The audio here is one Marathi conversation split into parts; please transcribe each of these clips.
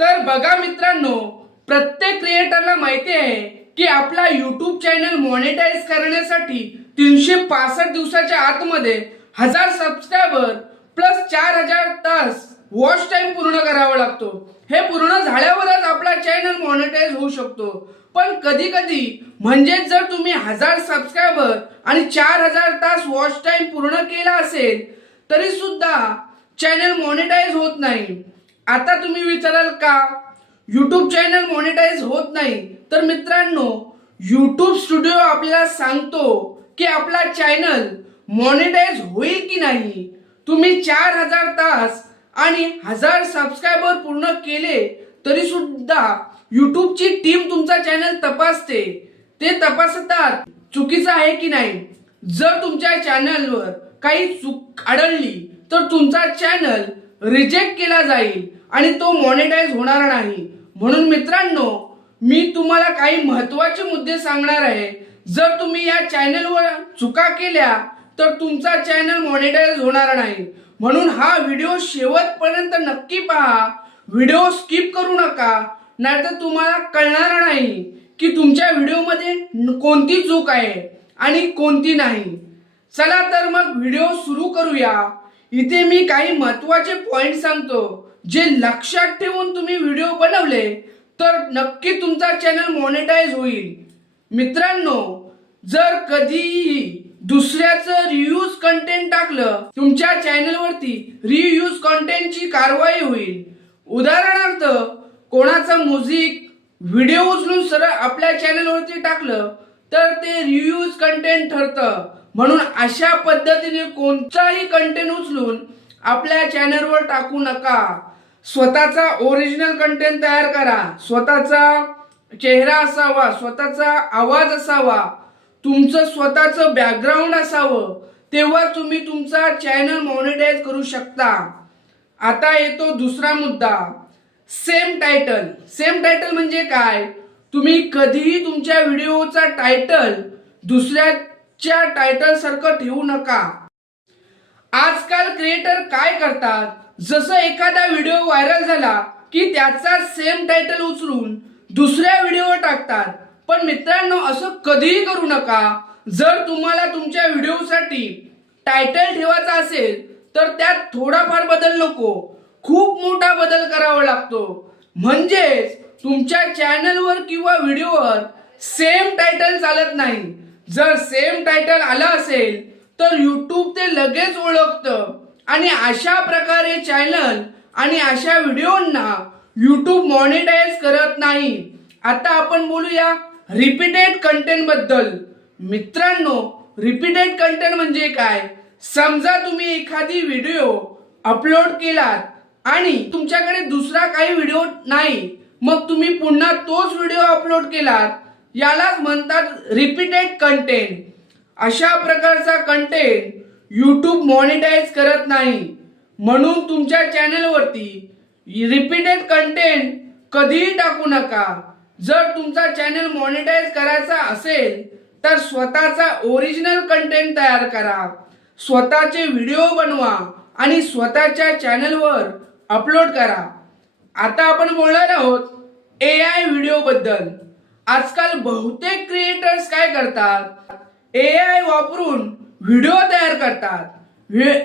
तर बघा मित्रांनो प्रत्येक क्रिएटरला माहिती आहे की आपला युट्यूब चॅनल मॉनिटाईज करण्यासाठी तीनशे पासष्ट दिवसाच्या आतमध्ये हजार सबस्क्रायबर प्लस चार हजार तास वॉच टाइम पूर्ण करावा लागतो. हे पूर्ण झाल्यावरच आपला चॅनल मॉनिटाईज होऊ शकतो. पण कधी कधी म्हणजेच जर तुम्ही हजार सबस्क्रायबर आणि चार हजार तास वॉच टाइम पूर्ण केला असेल तरी सुद्धा चॅनल मॉनिटाईज होत नाही. आता तुम्ही विचाराल का? यूट्यूब चॅनल मॉनिटाईज होत नाही. तर मित्रांनो यूट्यूब स्टुडिओ आपल्याला सांगतो की आपला चॅनल मॉनिटाईज होईल की नाही? तुम्ही चार हजार तास आणि हजार सबस्क्रायबर पूर्ण केले तरी सुद्धा यूट्यूबची टीम तुमचा चॅनल तपासते. ते तपासतात चुकीचं आहे की नाही? जर तुमच्या चॅनलवर काही चूक आढळली तर तुमचा चॅनल रिजेक्ट केला जाईल. आणि तो मॉनिटाईज होणार नाही. म्हणून मित्रांनो मी तुम्हाला काही महत्त्वाचे मुद्दे सांगणार आहे. जर तुम्ही या चॅनलवर चुका केल्या तर तुमचा चॅनल मॉनिटाईज होणार नाही. म्हणून हा व्हिडिओ शेवटपर्यंत नक्की पहा. व्हिडिओ स्किप करू नका. नाहीतर तुम्हाला कळणार नाही की तुमच्या व्हिडिओमध्ये कोणती चूक आहे आणि कोणती नाही. चला तर मग व्हिडिओ सुरू करूया. इथे मी काही महत्त्वाचे पॉईंट सांगतो. जे लक्षात ठेवून तुम्ही व्हिडिओ बनवले तर नक्की तुमचा चॅनल मॉनिटाईज होईल. मित्रांनो जर कधीही दुसऱ्याचं रियूज कंटेंट टाकलं तुमच्या चॅनलवरती रियूज कंटेंटची कारवाई होईल. उदाहरणार्थ कोणाचं म्युझिक व्हिडिओ उचलून सरळ आपल्या चॅनलवरती टाकलं तर ते रियूज कंटेंट ठरतं. म्हणून अशा पद्धतीने कोणताही कंटेंट उचलून आपल्या चॅनलवर टाकू नका. स्वतःचा ओरिजिनल कंटेंट तयार करा. स्वतःचा चेहरा असावा स्वतःचा आवाज असावा तुमचं स्वतःचं बॅकग्राऊंड असावं तेव्हा तुम्ही तुमचा चॅनल मॉनिटाईज करू शकता. आता येतो दुसरा मुद्दा. सेम टायटल सेम टायटल म्हणजे काय? तुम्ही कधीही तुमच्या व्हिडिओचा टायटल दुसऱ्याच्या टायटल सारखं ठेवू नका. आजकाल क्रिएटर काय करतात? जसं एखादा व्हिडिओ व्हायरल झाला की त्याचा सेम टायटल उचलून दुसऱ्या व्हिडिओवर टाकतात. पण मित्रांनो असं कधीही करू नका. जर तुम्हाला तुमच्या व्हिडिओसाठी टायटल ठेवायचा असेल तर त्यात थोडाफार बदल नको. खूप मोठा बदल करावा लागतो. म्हणजेच तुमच्या चॅनलवर किंवा व्हिडिओवर सेम टायटल चालत नाही. जर सेम टायटल आलं असेल तर यूट्यूब ते लगेच ओळखतं. आणि अशा प्रकारे चॅनल आणि अशा व्हिडिओंना यूट्यूब मॉनिटाईज करत नाही. आता आपण बोलूया रिपीटेड कंटेंटबद्दल. मित्रांनो रिपीटेड कंटेंट म्हणजे काय? समजा तुम्ही एखादी व्हिडिओ अपलोड केलात आणि तुमच्याकडे दुसरा काही व्हिडिओ नाही मग तुम्ही पुन्हा तोच व्हिडिओ अपलोड केलात यालाच म्हणतात रिपीटेड कंटेंट अशा प्रकारचा कंटेंट यूट्यूब मॉनिटाईज करत नाही. म्हणून तुमच्या चॅनलवरती रिपीटेड कंटेंट कधीही टाकू नका. जर तुमचा चॅनल मॉनिटाईज करायचा असेल तर स्वतःचा ओरिजिनल कंटेंट तयार करा. स्वतःचे व्हिडिओ बनवा आणि स्वतःच्या चॅनलवर अपलोड करा. आता आपण बोलणार आहोत ए आय व्हिडिओ बद्दल. आजकाल बहुतेक क्रिएटर्स काय करतात? ए आय वापरून व्हिडिओ तयार करतात.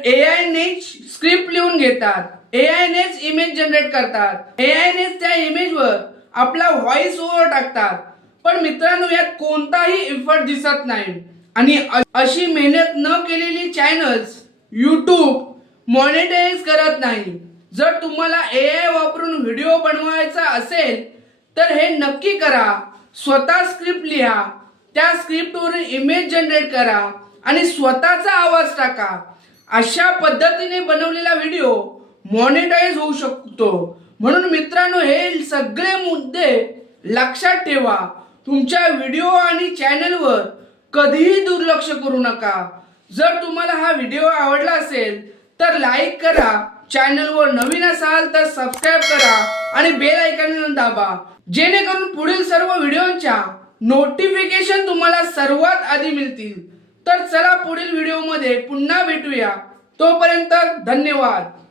ए आय नेच स्क्रिप्ट लिहून घेतात. ए आय नेच इमेज जनरेट करतात. ए आय नेच त्या इमेजवर आपला व्हॉइस ओव्हर टाकतात. पण मित्रांनो यात कोणताही इफर्ट दिसत नाही. आणि अशी मेहनत न केलेली चॅनल्स यूट्यूब मॉनिटाईज करत नाही. जर तुम्हाला ए आय वापरून व्हिडिओ बनवायचा असेल तर हे नक्की करा. स्वतः स्क्रिप्ट लिहा. त्या स्क्रिप्टवरून इमेज जनरेट करा आणि स्वतःचा आवाज टाका. अशा पद्धतीने बनवलेला व्हिडिओ मॉनिटाईज होऊ शकतो. म्हणून मित्रांनो हे सगळे मुद्दे लक्षात ठेवा. तुमच्या व्हिडिओ आणि चॅनलवर कधीही दुर्लक्ष करू नका. जर तुम्हाला हा व्हिडिओ आवडला असेल तर लाईक करा. चॅनलवर नवीन असाल तर सबस्क्राईब करा आणि बेल आयकॉन दाबा. जेणेकरून पुढील सर्व व्हिडिओच्या नोटिफिकेशन तुम्हाला सर्वात आधी मिळतील. तर चला पुढील व्हिडिओमध्ये पुन्हा भेटूया. तोपर्यंत धन्यवाद.